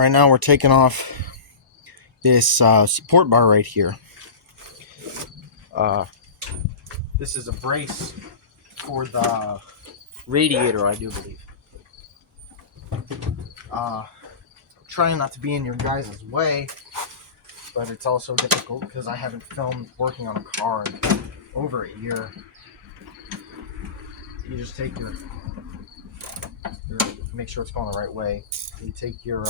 Right now we're taking off this support bar right here. This is a brace for the radiator, I do believe. Trying not to be in your guys' way, but it's also difficult because I haven't filmed working on a car in over a year. You just take your make sure it's going the right way. You take your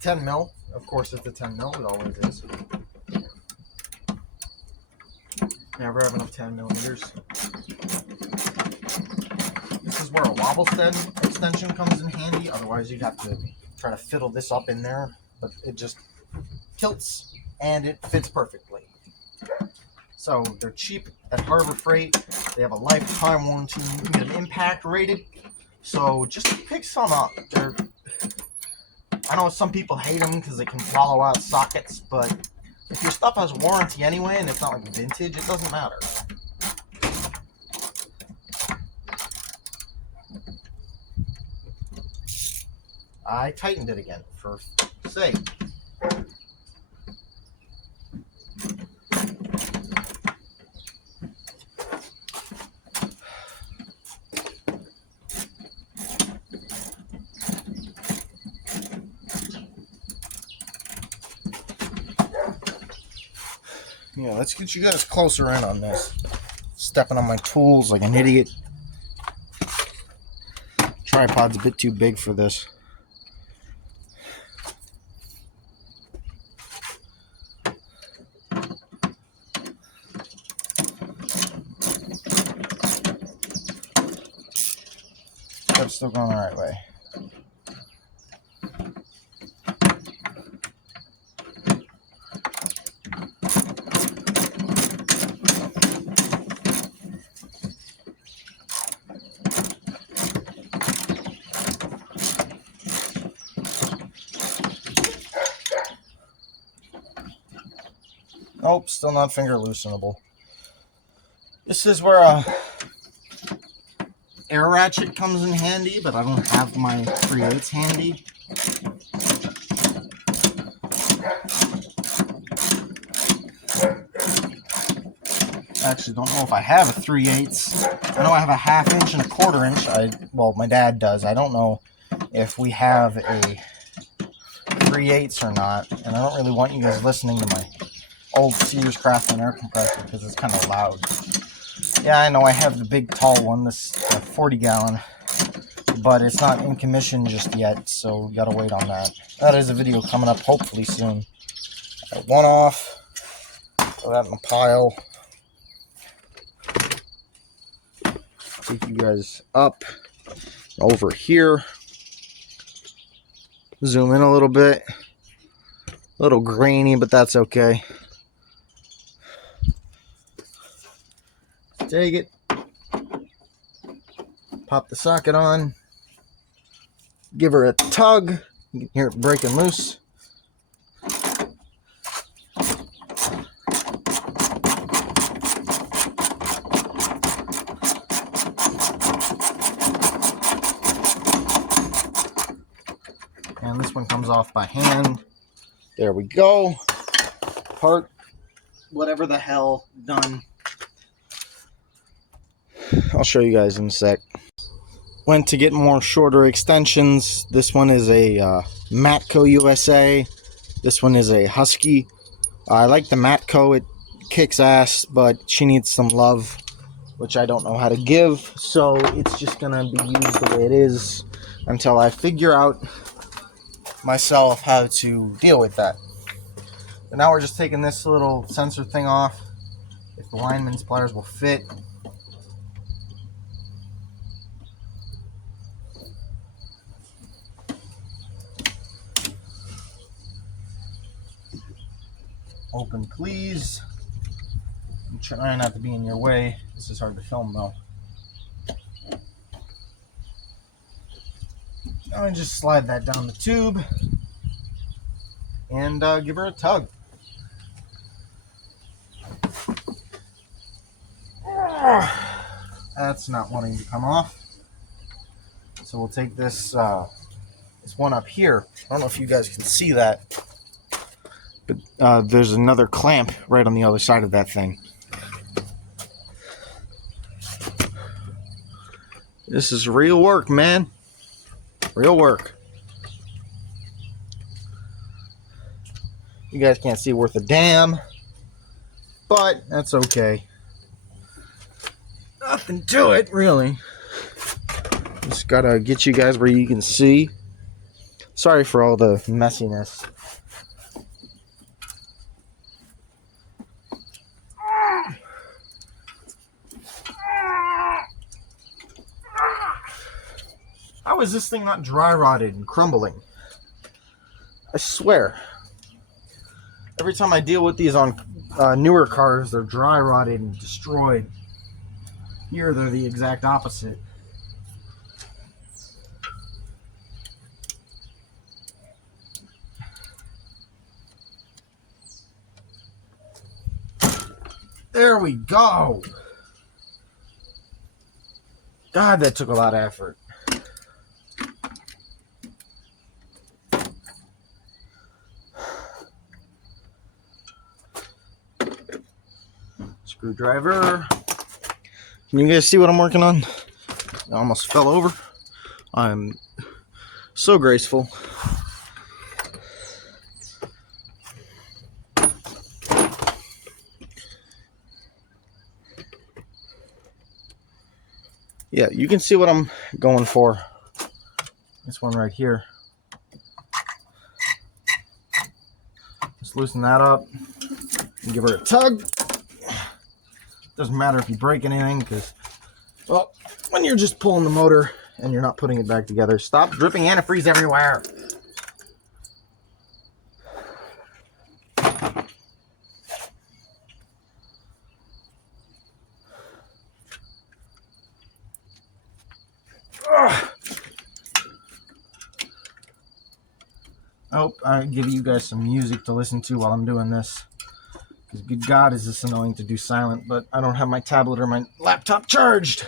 10 mil. Of course, it's a 10 mil. It always is. Never have enough 10 millimeters. This is where a wobble stem extension comes in handy. Otherwise, you'd have to try to fiddle this up in there, but it just tilts and it fits perfectly. So they're cheap at Harbor Freight. They have a lifetime warranty. You can get them impact rated. So just pick some up. I know some people hate them because they can swallow out sockets, but if your stuff has warranty anyway and it's not like vintage, it doesn't matter. I tightened it again for sake. Yeah, let's get you guys closer in on this. Stepping on my tools like an idiot. Tripod's a bit too big for this. That's still going the right way. Nope, still not finger loosenable. This is where a air ratchet comes in handy, but I don't have my 3/8 handy. I actually don't know if I have a 3/8. I know I have a 1/2 inch and a 1/4 inch. Well, my dad does. I don't know if we have a 3/8 or not, and I don't really want you guys listening to my old Sears Craftsman air compressor because it's kind of loud. Yeah, I know I have the big tall one, this 40 gallon, but it's not in commission just yet, so we gotta wait on that. That is a video coming up hopefully soon. Got one off, throw that in the pile. Take you guys up over here. Zoom in a little bit. A little grainy, but that's okay. Take it. Pop the socket on. Give her a tug. You can hear it breaking loose. And this one comes off by hand. There we go. Part, whatever the hell, done. I'll show you guys in a sec. Went to get more shorter extensions. This one is a Matco USA. This one is a Husky. I like the Matco. It kicks ass, but she needs some love, which I don't know how to give. So it's just going to be used the way it is until I figure out myself how to deal with that. But now we're just taking this little sensor thing off. If the lineman's pliers will fit. Open, please. I'm trying not to be in your way. This is hard to film, though. Now I just slide that down the tube and give her a tug. That's not wanting to come off. So we'll take this There's one up here. I don't know if you guys can see that, but there's another clamp right on the other side of that thing. This is real work, man. Real work. You guys can't see worth a damn, but that's okay. Nothing to it, really. Just gotta get you guys where you can see. Sorry for all the messiness. How is this thing not dry rotted and crumbling? I swear. Every time I deal with these on newer cars, they're dry rotted and destroyed. Here, they're the exact opposite. There we go. God, that took a lot of effort. Screwdriver. Can you guys see what I'm working on? I almost fell over. I'm so graceful. Yeah, you can see what I'm going for. This one right here. Just loosen that up and give her a tug. Doesn't matter if you break anything, because, well, when you're just pulling the motor and you're not putting it back together, stop dripping antifreeze everywhere. Ugh. I hope I give you guys some music to listen to while I'm doing this. Because good God, is this annoying to do silent, but I don't have my tablet or my laptop charged.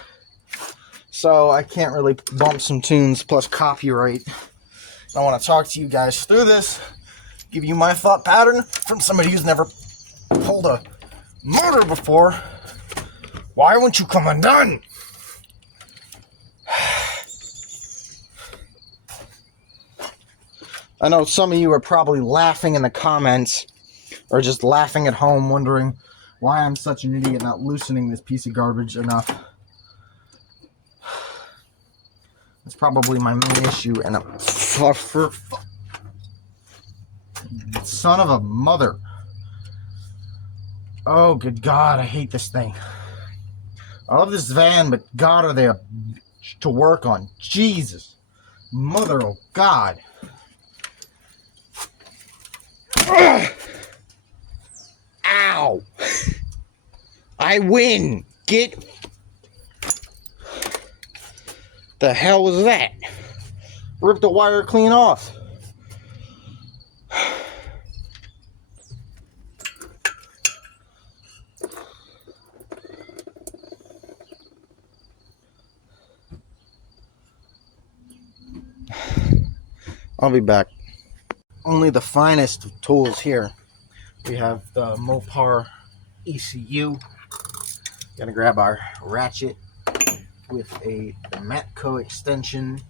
So I can't really bump some tunes plus copyright. I want to talk to you guys through this, give you my thought pattern from somebody who's never pulled a motor before. Why won't you come undone? I know some of you are probably laughing in the comments or just laughing at home wondering why I'm such an idiot not loosening this piece of garbage enough. It's probably my main issue, and son of a mother. Oh, good God, I hate this thing. I love this van, but God, are they a bitch to work on. Jesus. Mother of God. Ugh. Ow. I win. Get... The hell was that? Ripped the wire clean off. I'll be back. Only the finest of tools here. We have the Mopar ECU. Gonna grab our ratchet with a Matco extension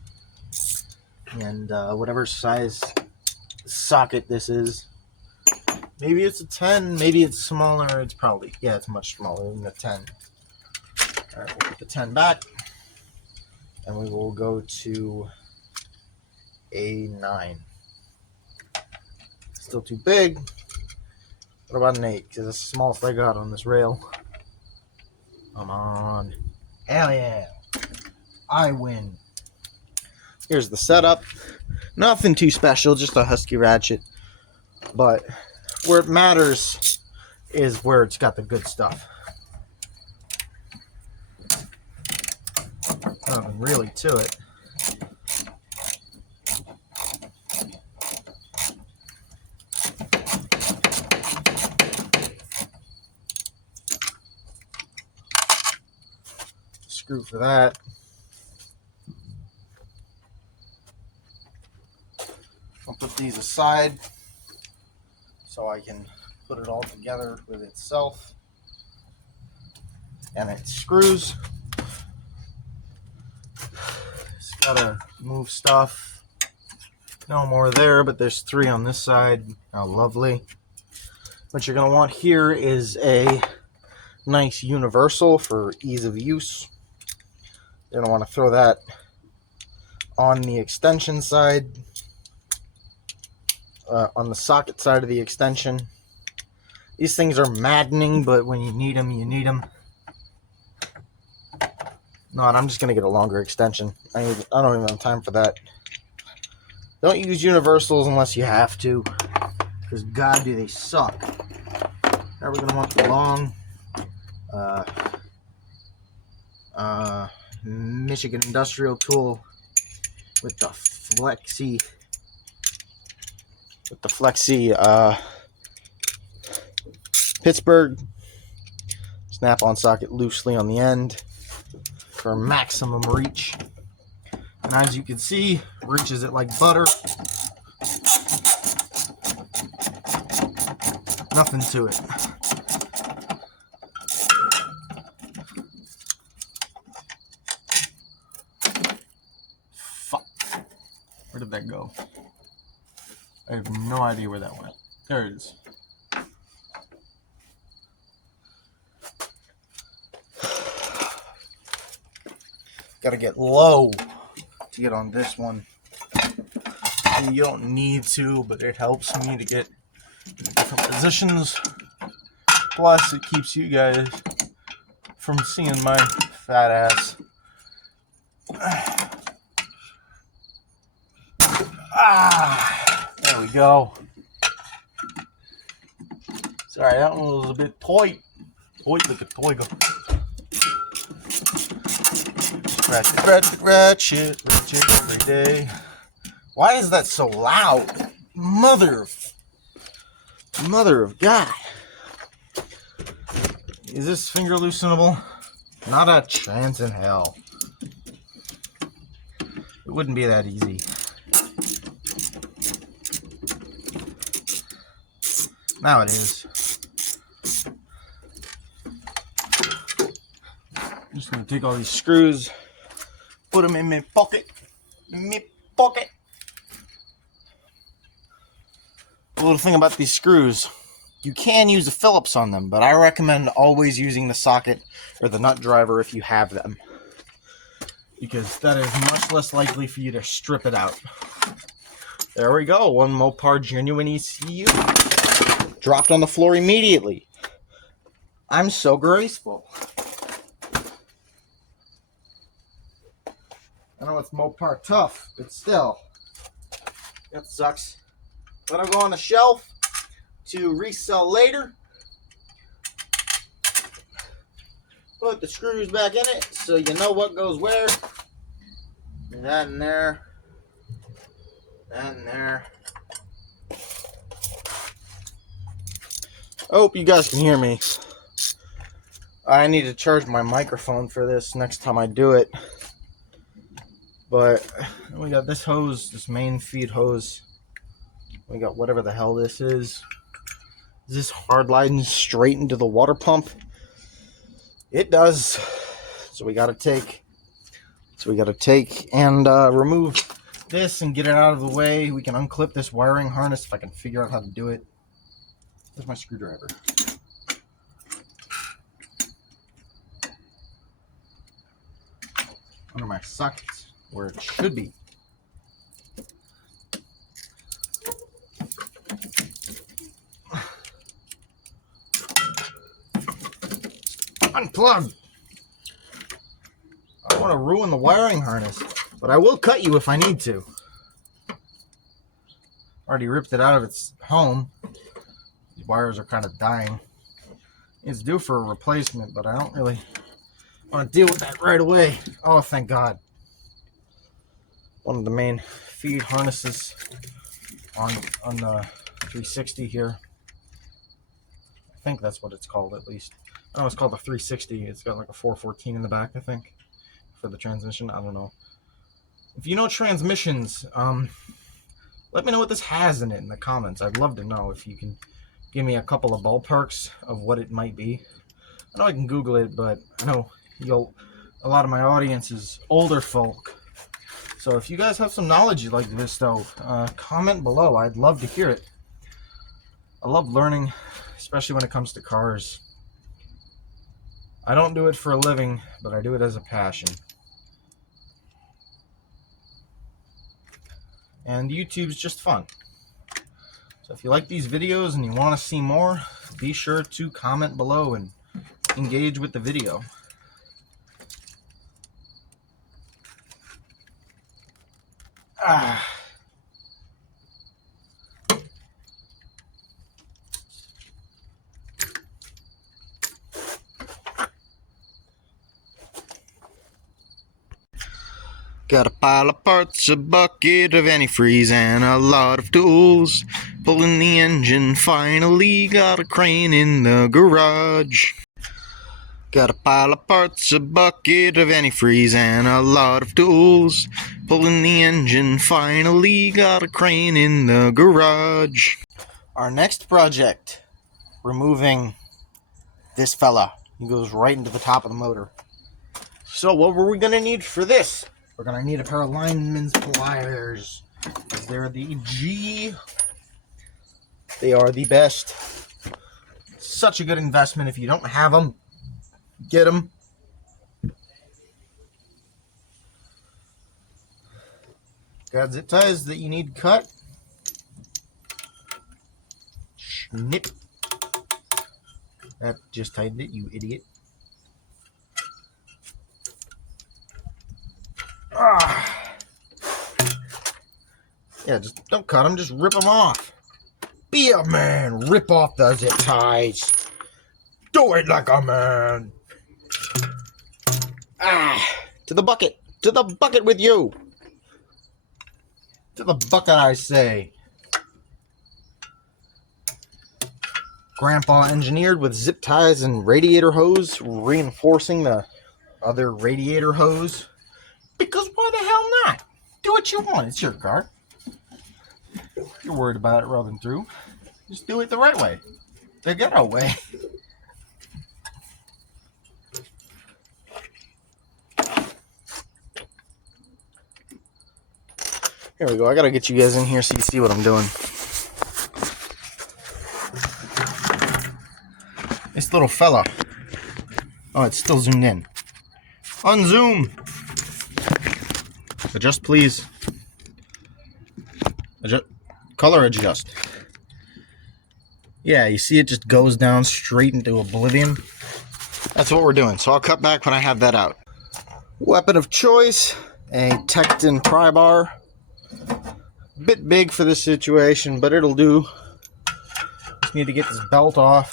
and whatever size socket this is. Maybe it's a 10, maybe it's smaller. It's probably, yeah, it's much smaller than a 10. All right, we'll put the 10 back and we will go to a 9. Still too big. What about an 8? Because it's the smallest I got on this rail. Come on. Hell yeah. I win. Here's the setup. Nothing too special, just a Husky ratchet. But where it matters is where it's got the good stuff. Nothing really to it. Screw for that. these aside so I can put it all together with itself and its screws. Just gotta move stuff. No more there, but there's 3 on this side. Oh, lovely. What you're gonna want here is a nice universal for ease of use. You're gonna want to throw that on the extension side, on the socket side of the extension. These things are maddening, but when you need them, you need them. Not, I'm just gonna get a longer extension. I don't even have time for that. Don't use universals unless you have to, because God, do they suck. Now we're gonna want the long Michigan Industrial Tool with the Flexi Pittsburgh snap-on socket loosely on the end for maximum reach. And as you can see, reaches it like butter. Nothing to it. Fuck. Where did that go? I have no idea where that went. There it is. Gotta get low to get on this one. You don't need to, but it helps me to get different positions. Plus, it keeps you guys from seeing my fat ass. There we go. Sorry, that one was a bit tight. Tight like a toigo. Ratchet every day. Why is that so loud? Mother of God. Is this finger loosenable? Not a chance in hell. It wouldn't be that easy. Now it is. I'm just going to take all these screws, put them in my pocket. A little thing about these screws. You can use a Phillips on them, but I recommend always using the socket or the nut driver if you have them, because that is much less likely for you to strip it out. There we go. One Mopar Genuine ECU. Dropped on the floor immediately. I'm so graceful. I know it's Mopar tough, but still. That sucks. Let them go on the shelf to resell later. Put the screws back in it so you know what goes where. That in there. That in there. I hope you guys can hear me. I need to charge my microphone for this next time I do it. But we got this hose, this main feed hose. We got whatever the hell this is. Is this hard sliding straight into the water pump? It does. So we gotta take and remove this and get it out of the way. We can unclip this wiring harness if I can figure out how to do it. Where's my screwdriver? Under my sockets, where it should be. Unplug. I don't want to ruin the wiring harness, but I will cut you if I need to. Already ripped it out of its home. The wires are kind of dying. It's due for a replacement, but I don't really want to deal with that right away. Oh, thank God. One of the main feed harnesses on the 360 here. I think that's what it's called, at least. Oh, it's called the 360. It's got like a 414 in the back, I think, for the transmission. I don't know. If you know transmissions, let Let me know what this has in it in the comments. I'd love to know if you can give me a couple of ballparks of what it might be. I know I can Google it, but I know a lot of my audience is older folk. So if you guys have some knowledge like this, though, comment below. I'd love to hear it. I love learning, especially when it comes to cars. I don't do it for a living, but I do it as a passion. And YouTube's just fun. So if you like these videos and you want to see more, be sure to comment below and engage with the video. Got a pile of parts, a bucket of antifreeze, and a lot of tools. Pulling the engine, finally got a crane in the garage. Got a pile of parts, a bucket of antifreeze, and a lot of tools. Pulling the engine, finally got a crane in the garage. Our next project, removing this fella. He goes right into the top of the motor. So what were we gonna need for this? We're gonna need a pair of lineman's pliers. Because they're the G. They are the best. Such a good investment. If you don't have them, get them. Got zip ties that you need cut. Snip. That just tightened it, you idiot. Yeah, just don't cut them, just rip them off. Be a man, rip off the zip ties. Do it like a man. To the bucket with you. To the bucket, I say. Grandpa engineered with zip ties and radiator hose, reinforcing the other radiator hose. Because why the hell not? Do what you want, it's your car. If you're worried about it rubbing through, just do it the right way. The ghetto way. Here we go. I gotta get you guys in here so you see what I'm doing. This little fella. Oh, it's still zoomed in. Unzoom. Adjust, please. Color adjust. Yeah, you see it just goes down straight into oblivion. That's what we're doing. So I'll cut back when I have that out. Weapon of choice, a Tecton pry bar. Bit big for this situation, but it'll do. Just need to get this belt off.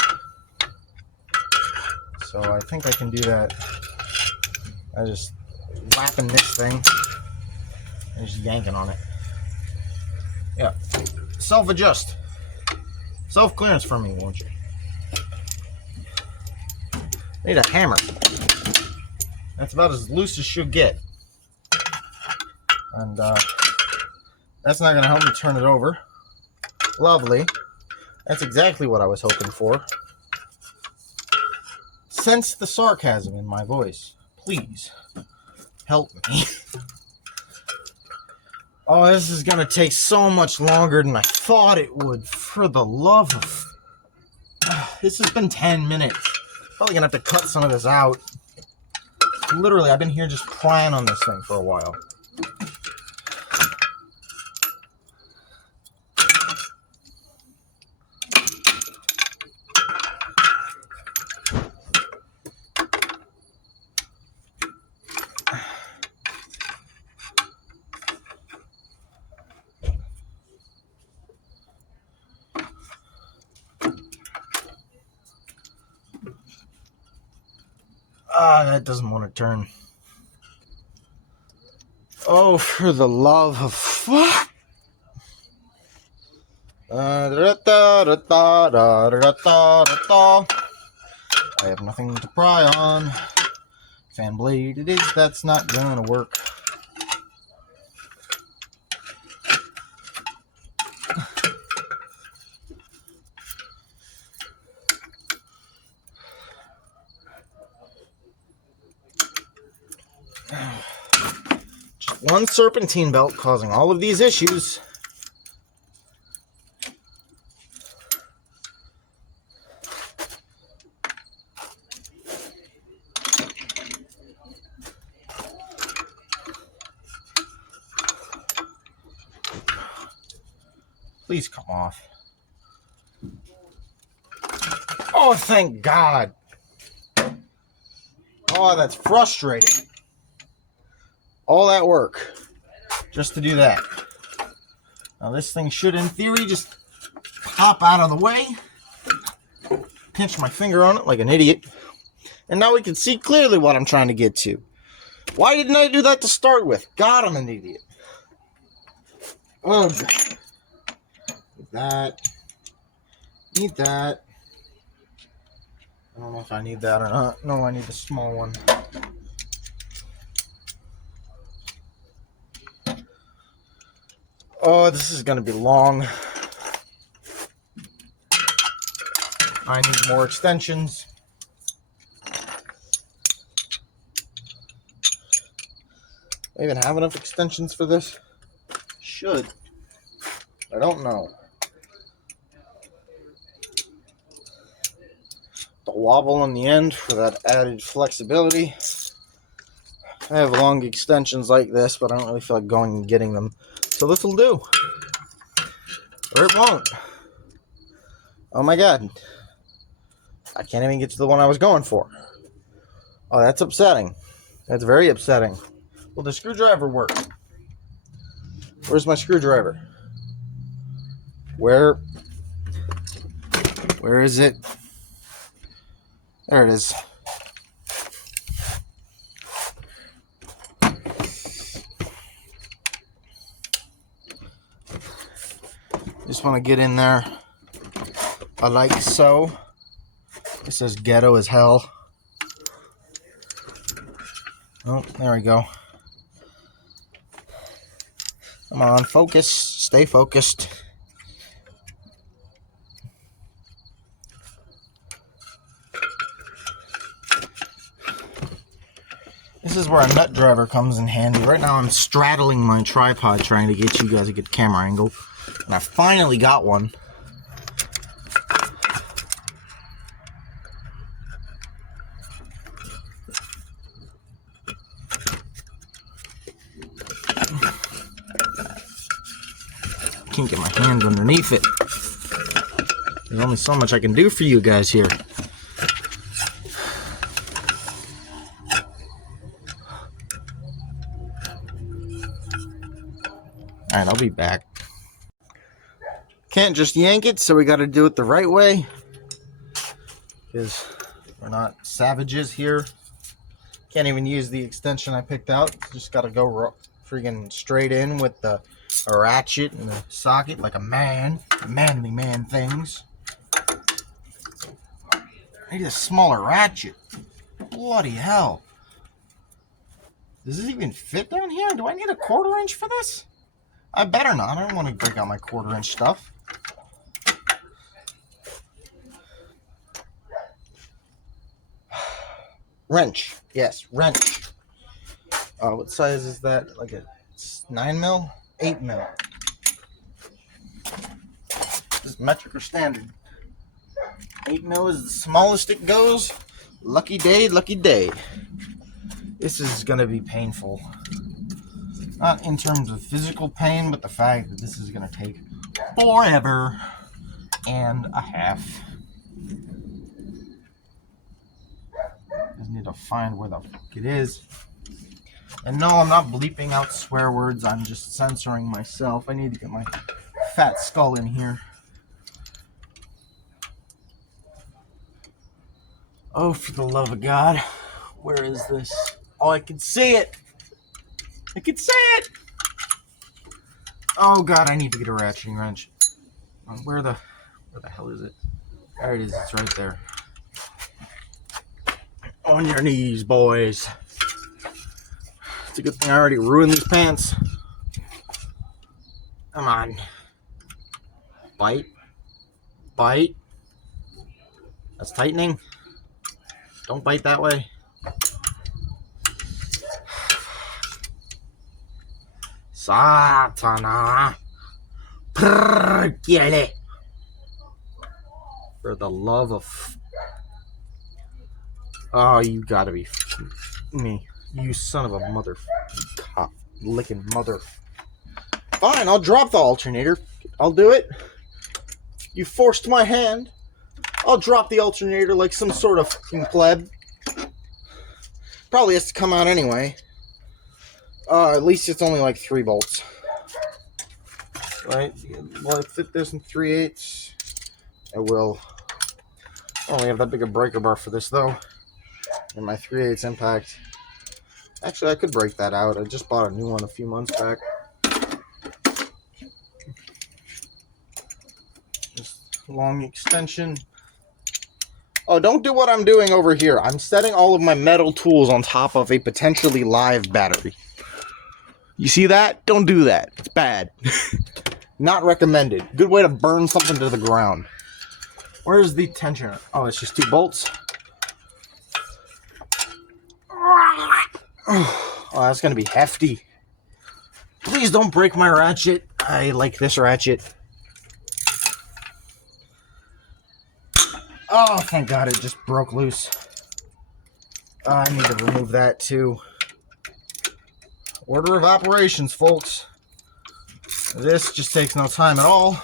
So I think I can do that. I just whapping this thing and just yanking on it. Yeah. Self-adjust. Self-clearance for me, won't you? Need a hammer. That's about as loose as she'll get. And that's not going to help me turn it over. Lovely. That's exactly what I was hoping for. Sense the sarcasm in my voice. Please help me. Oh, this is going to take so much longer than I thought it would. For the love of... This has been 10 minutes. Probably going to have to cut some of this out. Literally, I've been here just prying on this thing for a while. That doesn't want to turn. Oh, for the love of fuck. I have nothing to pry on. Fan blade it is, that's not gonna work. one serpentine belt causing all of these issues. Please come off. Oh, thank God. Oh, that's frustrating. All that work just to do that. Now this thing should, in theory, just pop out of the way. Pinch my finger on it like an idiot. And now we can see clearly what I'm trying to get to. Why didn't I do that to start with? God, I'm an idiot. Oh, God. Need that. Need that. I don't know if I need that or not. No, I need the small one. Oh, this is going to be long. I need more extensions. I even have enough extensions for this? Should. I don't know. The wobble on the end for that added flexibility. I have long extensions like this, but I don't really feel like going and getting them. So this will do. Or it won't. Oh my God. I can't even get to the one I was going for. Oh, that's upsetting. That's very upsetting. Will the screwdriver work? Where's my screwdriver? Where is it? There it is. Just want to get in there. I like so. It says ghetto as hell. Oh, there we go. Come on, focus. Stay focused. This is where a nut driver comes in handy. Right now I'm straddling my tripod trying to get you guys a good camera angle. And I finally got one. Can't get my hand underneath it. There's only so much I can do for you guys here. Alright, I'll be back. Can't just yank it, so we gotta do it the right way. Because we're not savages here. Can't even use the extension I picked out. Just gotta go freaking straight in with the ratchet and the socket like a man. Manly man things. I need a smaller ratchet. Bloody hell. Does this even fit down here? Do I need a 1/4 inch for this? I better not. I don't want to break out my 1/4 inch stuff. Wrench. Yes, wrench. What size is that? Like a 9 mil? 8 mil. This is metric or standard? 8 mil is the smallest it goes. Lucky day, lucky day. This is going to be painful. Not in terms of physical pain, but the fact that this is going to take forever and a half. Just need to find where the fuck it is. And no, I'm not bleeping out swear words. I'm just censoring myself. I need to get my fat skull in here. Oh, for the love of God. Where is this? Oh, I can see it. I can see it. Oh, God, I need to get a ratcheting wrench. Where the hell is it? There it is. It's right there. On your knees, boys. It's a good thing I already ruined these pants. Come on. Bite. Bite. That's tightening. Don't bite that way. Satana. Perkele. For the love of... Oh, you gotta be me. You son of a mother... cop licking mother... Fine, I'll drop the alternator. I'll do it. You forced my hand. I'll drop the alternator like some sort of fucking pleb. Probably has to come out anyway. At least it's only like 3 bolts. Right? Will I fit this in 3/8? I will. I only have that big a breaker bar for this though. And my 3/8 impact. Actually, I could break that out. I just bought a new one a few months back. Just long extension. Oh, don't do what I'm doing over here. I'm setting all of my metal tools on top of a potentially live battery. You see that? Don't do that. It's bad. Not recommended. Good way to burn something to the ground. Where's the tensioner? Oh, it's just 2 bolts. Oh, that's going to be hefty. Please don't break my ratchet. I like this ratchet. Oh, thank God it just broke loose. I need to remove that too. Order of operations, folks. This just takes no time at all.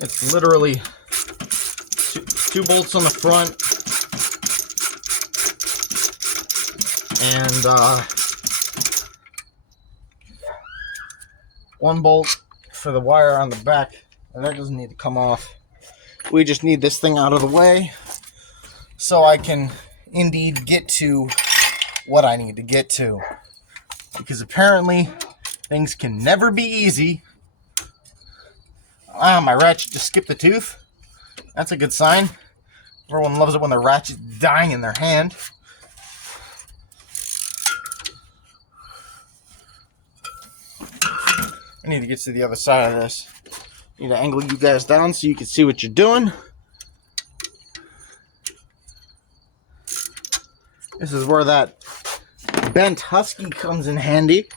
It's literally two bolts on the front and 1 bolt for the wire on the back, and that doesn't need to come off. We just need this thing out of the way so I can indeed get to what I need to get to, because apparently things can never be easy. My ratchet just skipped a tooth. That's a good sign. Everyone loves it when the ratchet's dying in their hand. I need to get to the other side of this. Need to angle you guys down so you can see what you're doing. This is where that bent husky comes in handy.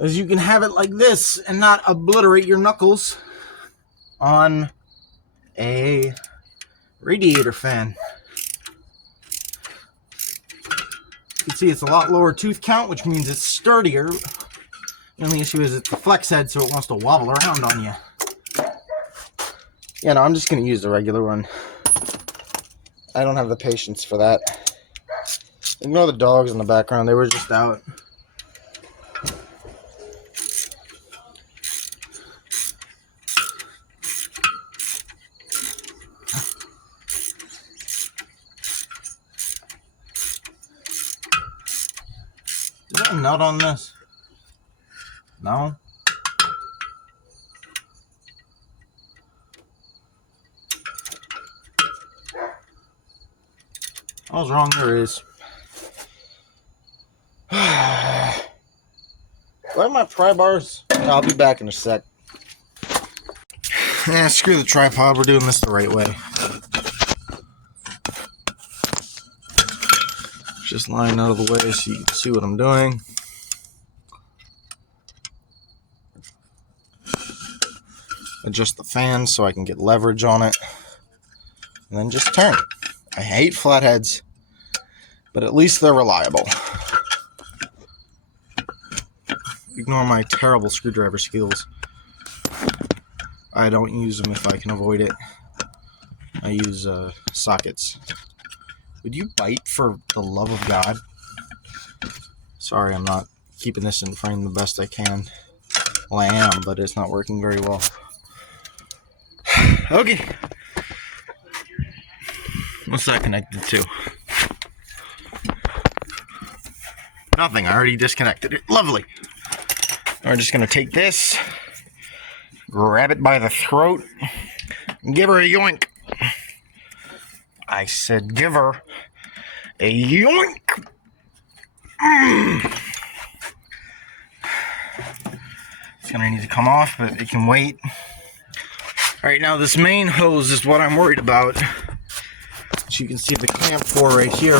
As you can have it like this and not obliterate your knuckles on a radiator fan. You can see it's a lot lower tooth count, which means it's sturdier. The only issue is it's the flex head, so it wants to wobble around on you. Yeah, no, I'm just going to use the regular one. I don't have the patience for that. Ignore the dogs in the background. They were just out. Is there a nut on this? No? I was wrong, there is. Do I have my pry bars? No, I'll be back in a sec. Screw the tripod, we're doing this the right way. Just lying out of the way so you can see what I'm doing. Adjust the fan so I can get leverage on it. And then just turn. I hate flatheads, but at least they're reliable. Ignore my terrible screwdriver skills. I don't use them if I can avoid it. I use sockets. Would you bite for the love of God? Sorry, I'm not keeping this in frame the best I can. Well, I am, but it's not working very well. Okay. What's that connected to? Nothing. I already disconnected it. Lovely. We're just going to take this, grab it by the throat, and give her a yoink. I said give her a yoink. It's going to need to come off, but it can wait. Alright, now this main hose is what I'm worried about. which you can see the clamp for right here.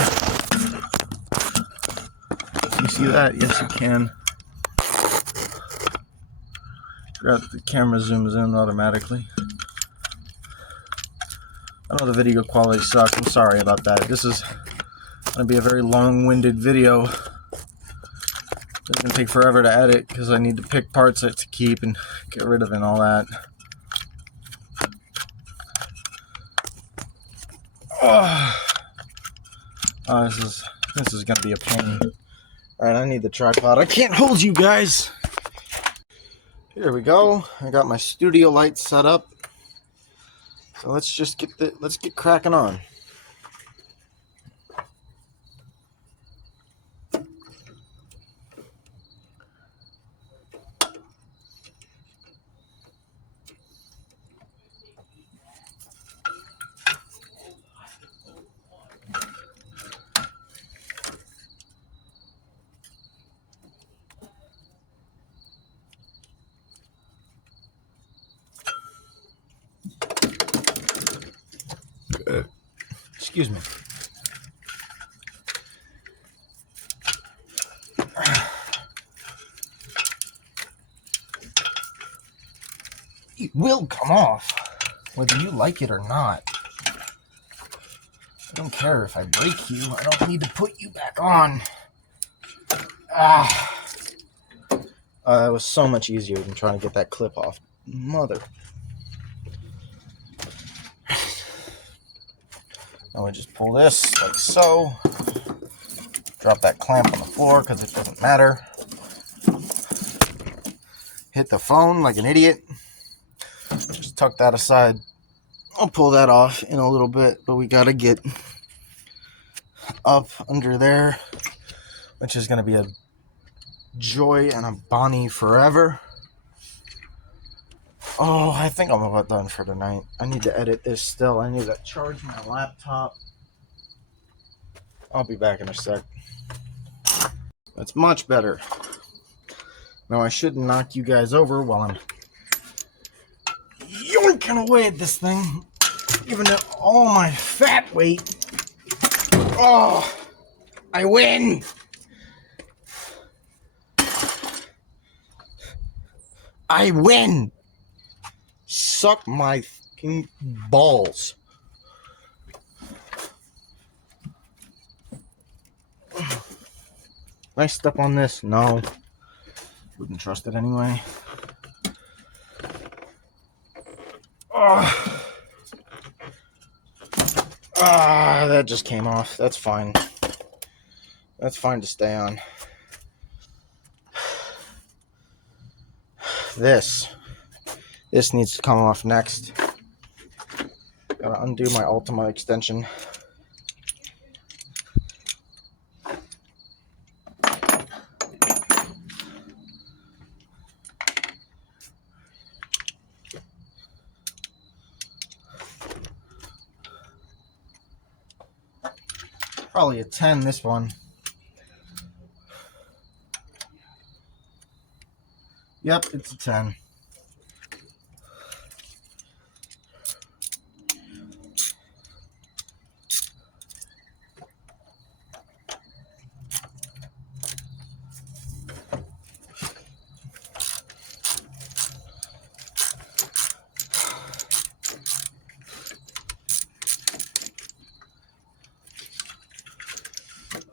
You see that? Yes, you can. The camera zooms in automatically. I know the video quality sucks. I'm sorry about that. This is going to be a very long-winded video. It's going to take forever to edit because I need to pick parts to keep and get rid of and all that. This is going to be a pain. Alright, I need the tripod. I can't hold you guys. Here we go. I got my studio lights set up. So let's just get cracking on. Excuse me. It will come off, whether you like it or not. I don't care if I break you. I don't need to put you back on. That was so much easier than trying to get that clip off. Mother. Now we just pull this like so. Drop that clamp on the floor because it doesn't matter. Hit the phone like an idiot. Just tuck that aside. I'll pull that off in a little bit, but we gotta get up under there, which is gonna be a joy and a Bonnie forever. Oh, I think I'm about done for tonight. I need to edit this still. I need to charge my laptop. I'll be back in a sec. That's much better. Now I shouldn't knock you guys over while I'm yoinking away at this thing, giving it all my fat weight. Oh, I win! I win! Suck my fucking balls. Can I step on this? No. Wouldn't trust it anyway. That just came off. That's fine. That's fine to stay on. This needs to come off next. Gotta undo my Ultima extension. Probably a 10, this one. Yep, it's a 10.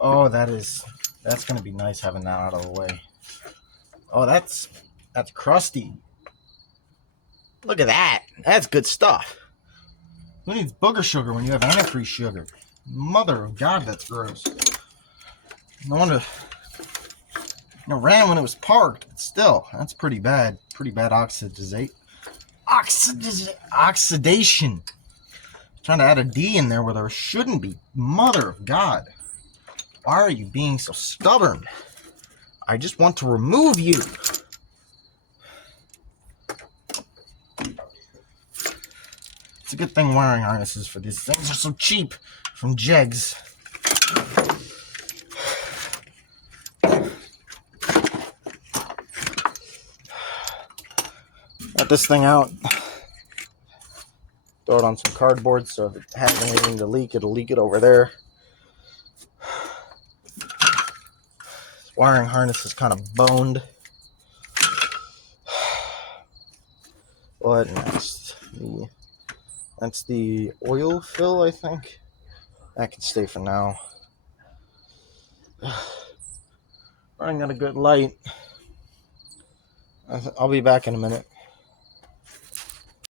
Oh, that's gonna be nice having that out of the way. Oh, that's crusty. Look at that. That's good stuff. Who needs booger sugar when you have antifreeze sugar? Mother of God, that's gross. No wonder. Ran when it was parked, but still, that's pretty bad. Pretty bad oxidation. Trying to add a D in there where there shouldn't be. Mother of God. Why are you being so stubborn? I just want to remove you. It's a good thing wiring harnesses for these things are so cheap from Jegs. Got this thing out. Throw it on some cardboard so if it has anything to leak, it'll leak it over there. This wiring harness is kind of boned. What next? That's the oil fill, I think. That can stay for now. Running at a good light. I'll be back in a minute.